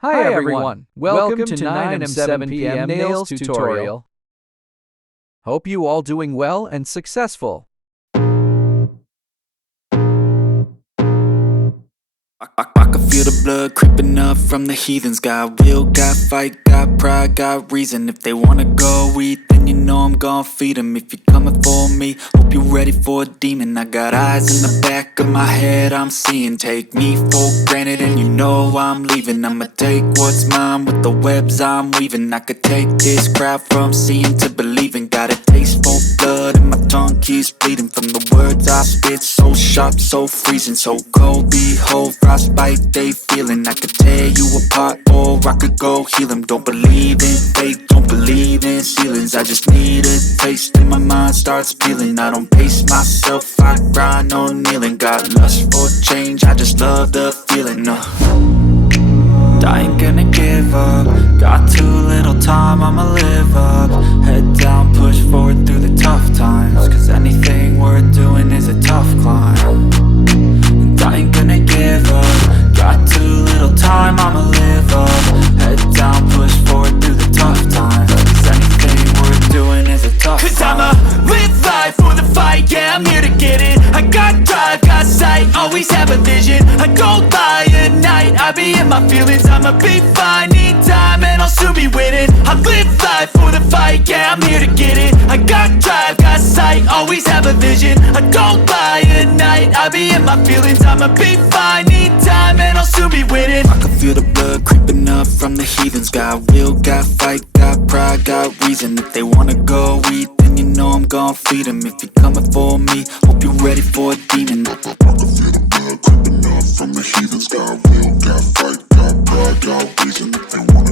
Hi everyone, welcome to 9 and 7 p.m. Nails tutorial. Hope you all doing well and successful. I can feel the blood creeping up from the heathens. Got will, got fight, got pride, got reason. If they wanna go eat, then you know I'm gon' feed them. If you're coming for me, hope you're ready for a demon. I got eyes in the back of my head, I'm seeing. Take me for granted and you know I'm leaving. I'ma take what's mine with the webs I'm weaving. I could take this crowd from seeing to believing. Got a taste for blood and my tongue keeps bleeding from the words I spit. So sharp, so freezing, so cold. Behold, frostbite they feeling. I could tear you apart or I could go heal them. Don't believe in fate, don't believe in ceilings. I just need a taste and my mind starts peeling. I don't pace myself, I grind on kneeling. Got lust for change, I just love the feeling. I ain't gonna give up. Got too little time, I'ma live up. Head down, push forward through the tough times. Cause anything worth doing is a tough climb. And I ain't gonna give up. Got too little time, I'ma live up. Head down, push forward through the tough times. Cause anything worth doing is a tough climb. Cause I'ma live life for the fight, yeah, I'm here to get it. I got drive, got sight, always have a vision. I don't lie at night, I be in my feelings. I'ma be fine, need time and I'll soon be winning. I live life for the fight, yeah, I'm here to get it. I got drive, got sight, always have a vision. I don't lie at night, I be in my feelings. I'ma be fine, need time and I'll soon be winning. I can feel the blood creeping up from the heathens. Got will, got fight, got pride, got reason. If they wanna go eat, then you know I'm gon' feed them. If you're coming for me, hope you're ready for a demon. I can feel the blood creeping up from the heathens. Got will, got fight, got pride, got reason. If they wanna